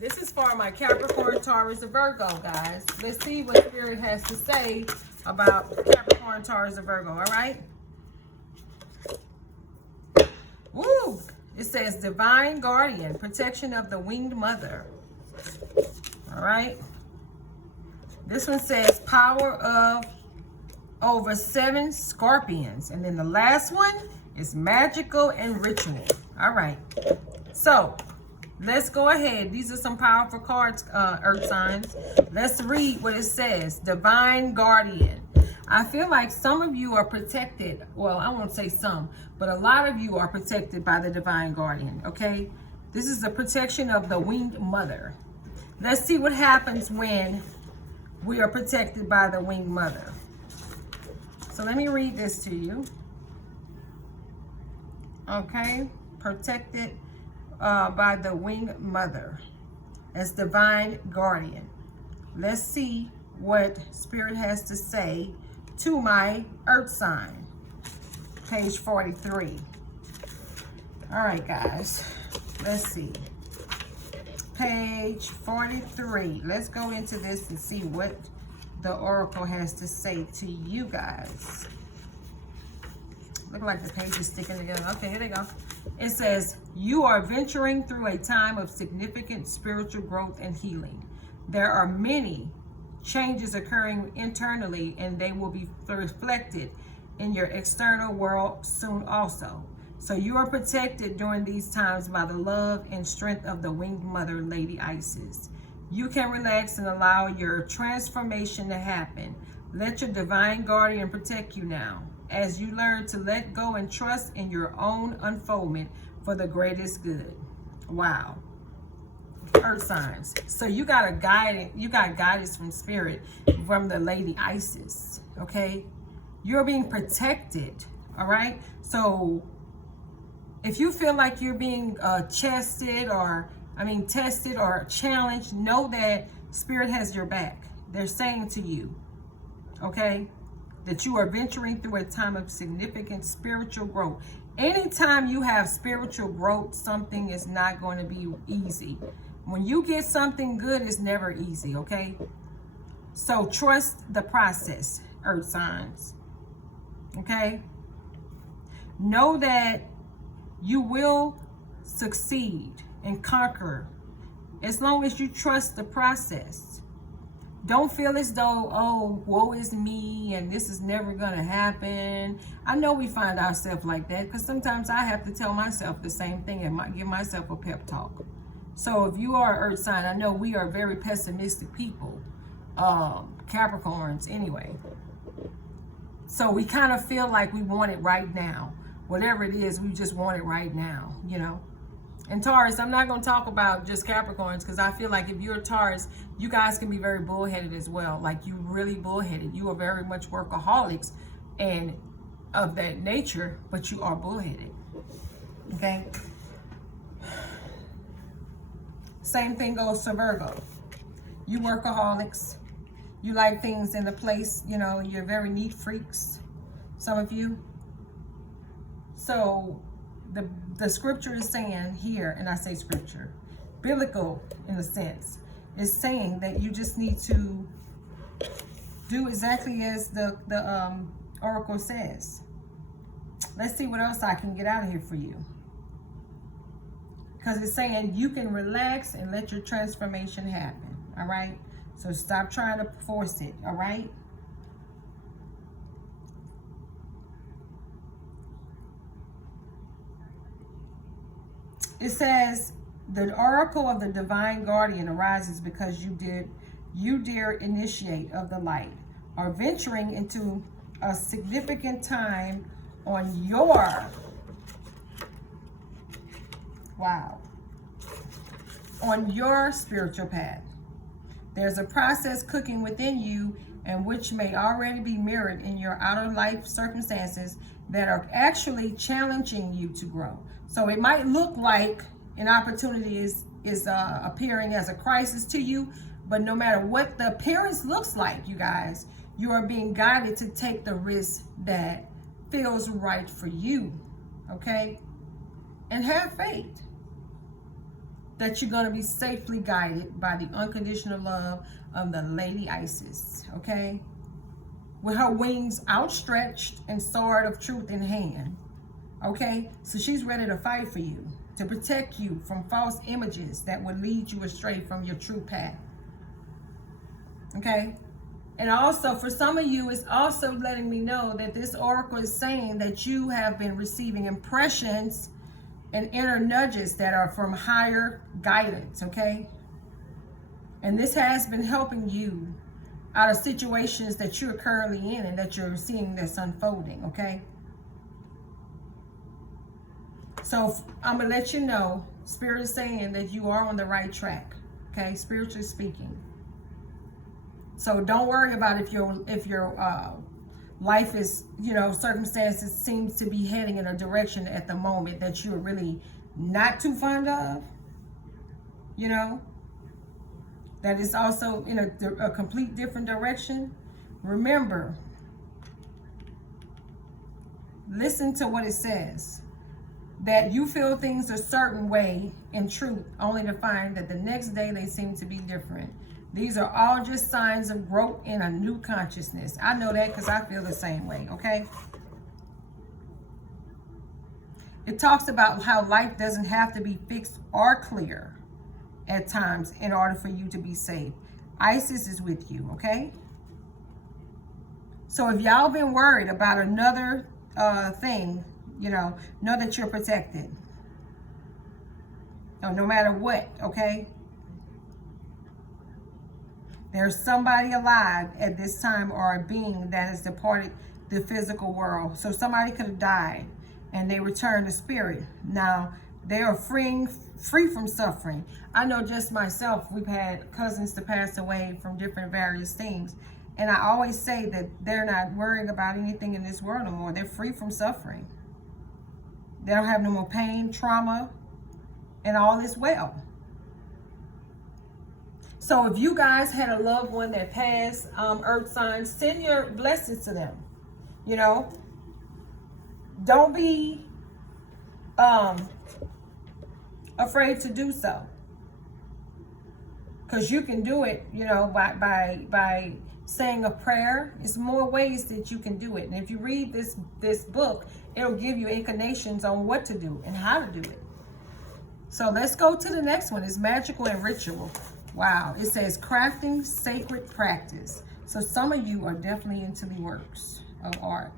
This is for my Capricorn, Taurus, and Virgo, guys. Let's see what Spirit has to say about Capricorn, Taurus, and Virgo, all right? Woo! It says Divine Guardian, protection of the winged mother. All right? This one says power of over 7 scorpions. And then the last one is magical and ritual. All right. So, let's go ahead. These are some powerful cards, earth signs. Let's read what it says. Divine Guardian. I feel like some of you are protected. Well, I won't say some, but a lot of you are protected by the Divine Guardian, okay? This is the protection of the winged mother. Let's see what happens when we are protected by the winged mother. So let me read this to you. Okay, protected by the winged mother as Divine Guardian. Let's see what Spirit has to say to my earth sign. Page 43. All right, guys, let's see. Page 43. Let's go into this and see what the oracle has to say to you guys. Look like the page is sticking together. Okay, here they go. It says, you are venturing through a time of significant spiritual growth and healing. There are many changes occurring internally, and they will be reflected in your external world soon also. So you are protected during these times by the love and strength of the winged mother, Lady Isis. You can relax and allow your transformation to happen. Let your divine guardian protect you now as you learn to let go and trust in your own unfoldment for the greatest good. Wow. Earth signs. So you got guidance from Spirit, from the Lady Isis, okay? You're being protected, all right? So if you feel like you're being tested or challenged, know that Spirit has your back. They're saying to you, okay, that you are venturing through a time of significant spiritual growth. Anytime you have spiritual growth, something is not going to be easy. When you get something good, it's never easy, okay? So trust the process, earth signs, okay? Know that you will succeed and conquer as long as you trust the process. Don't feel as though, oh, woe is me and this is never going to happen. I know we find ourselves like that because sometimes I have to tell myself the same thing and give myself a pep talk. So if you are an earth sign, I know we are very pessimistic people, Capricorns anyway. So we kind of feel like we want it right now. Whatever it is, we just want it right now, you know. And Taurus, I'm not going to talk about just Capricorns because I feel like if you're a Taurus, you guys can be very bullheaded as well. Like you really bullheaded. You are very much workaholics and of that nature, but you are bullheaded. Okay? Same thing goes to Virgo. You workaholics. You like things in a place, you know, you're very neat freaks, some of you. So the scripture is saying here, and I say scripture, biblical in a sense, is saying that you just need to do exactly as the oracle says. Let's see what else I can get out of here for you. Because it's saying you can relax and let your transformation happen, all right? So stop trying to force it, all right? It says, the oracle of the divine guardian arises because you dear initiate of the light, are venturing into a significant time on your, on your spiritual path. There's a process cooking within you and which may already be mirrored in your outer life circumstances that are actually challenging you to grow. So it might look like an opportunity is appearing as a crisis to you, but no matter what the appearance looks like, you guys, you are being guided to take the risk that feels right for you, okay? And have faith. that you're going to be safely guided by the unconditional love of the Lady Isis, okay? With her wings outstretched and sword of truth in hand, okay? So she's ready to fight for you, to protect you from false images that would lead you astray from your true path, okay? And also, for some of you, it's also letting me know that this oracle is saying that you have been receiving impressions and inner nudges that are from higher guidance, okay? And this has been helping you out of situations that you're currently in and that you're seeing this unfolding, okay? So I'm going to let you know, Spirit is saying that you are on the right track, okay? Spiritually speaking. So don't worry about if your life is, circumstances seems to be heading in a direction at the moment that you're really not too fond of, that is also in a complete different direction. Remember, listen to what it says, that you feel things a certain way in truth, only to find that the next day they seem to be different. These are all just signs of growth in a new consciousness. I know that because I feel the same way, okay? It talks about how life doesn't have to be fixed or clear at times in order for you to be safe. Isis is with you, okay? So if y'all been worried about another thing, know that you're protected. No matter what, okay? There's somebody alive at this time, or a being that has departed the physical world. So somebody could have died and they returned to spirit. Now they are free from suffering. I know just myself, we've had cousins to pass away from different various things. And I always say that they're not worrying about anything in this world no more. They're free from suffering. They don't have no more pain, trauma, and all is well. So if you guys had a loved one that passed, earth signs, send your blessings to them. Don't be afraid to do so, because you can do it, by saying a prayer. It's more ways that you can do it. And if you read this book, it'll give you inclinations on what to do and how to do it. So let's go to the next one. It's magical and ritual. Wow, it says crafting sacred practice. So some of you are definitely into the works of art,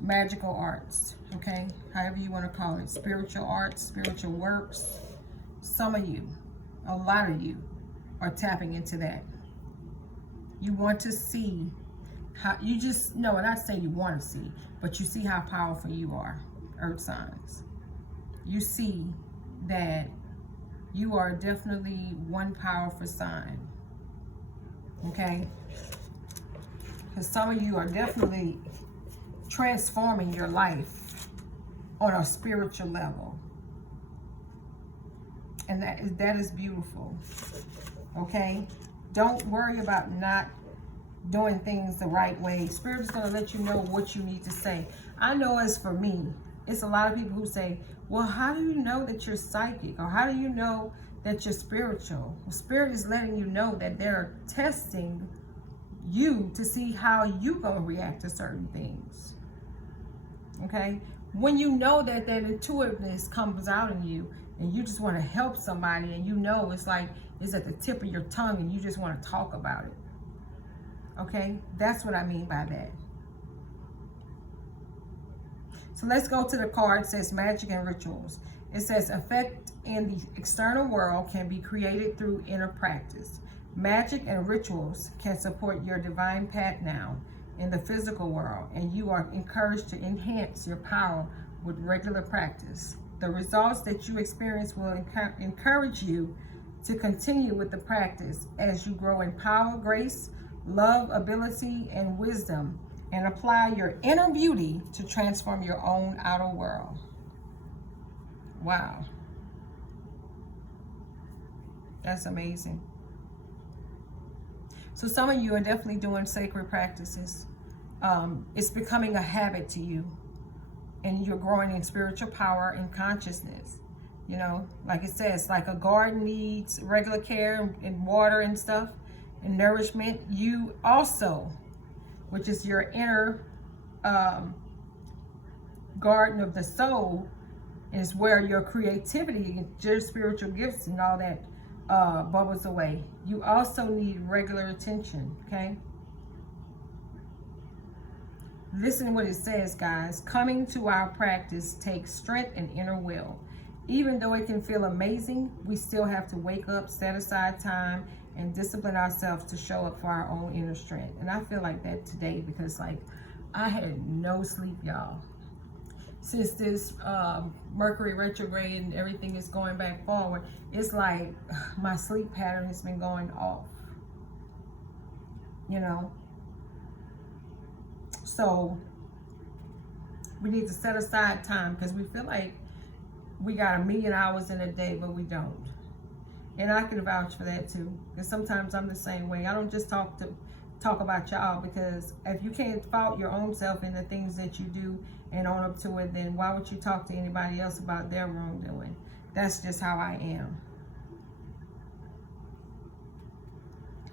magical arts, okay? However you want to call it, spiritual arts, spiritual works. Some of you, a lot of you, are tapping into that. You want to see how, not say you want to see, but you see how powerful you are, earth signs. You see that you are definitely one powerful sign, okay? Because some of you are definitely transforming your life on a spiritual level. And that is beautiful, okay? Don't worry about not doing things the right way. Spirit is going to let you know what you need to say. I know as for me, it's a lot of people who say, well, how do you know that you're psychic? Or how do you know that you're spiritual? Well, Spirit is letting you know that they're testing you to see how you're going to react to certain things. Okay? When you know that intuitiveness comes out in you and you just want to help somebody, and it's like it's at the tip of your tongue and you just want to talk about it. Okay? That's what I mean by that. So let's go to the card. It says magic and rituals. It says effect in the external world can be created through inner practice. Magic and rituals can support your divine path now in the physical world, and you are encouraged to enhance your power with regular practice. The results that you experience will encourage you to continue with the practice as you grow in power, grace, love, ability, and wisdom, and apply your inner beauty to transform your own outer world. Wow. That's amazing. So some of you are definitely doing sacred practices. It's becoming a habit to you, and you're growing in spiritual power and consciousness. You know, like it says, like a garden needs regular care and water and stuff and nourishment, you also, which is your inner garden of the soul, is where your creativity, your spiritual gifts and all that bubbles away. You also need regular attention, okay? Listen to what it says, guys. Coming to our practice takes strength and inner will. Even though it can feel amazing, we still have to wake up, set aside time, and discipline ourselves to show up for our own inner strength. And I feel like that today because, like, I had no sleep, y'all. Since this Mercury retrograde and everything is going back forward, it's like my sleep pattern has been going off, you know. So we need to set aside time because we feel like we got 1,000,000 hours in a day, but we don't. And I can vouch for that too, because sometimes I'm the same way. I don't just talk about y'all, because if you can't fault your own self in the things that you do and own up to it, then why would you talk to anybody else about their wrongdoing? That's just how I am.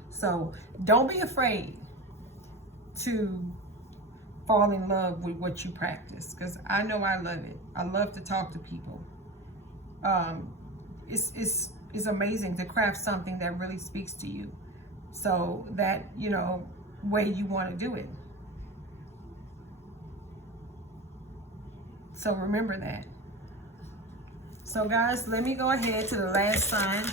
So don't be afraid to fall in love with what you practice, because I know I love it. I love to talk to people. It's amazing to craft something that really speaks to you, so that, you know, way you want to do it. So remember that. So guys, let me go ahead to the last sign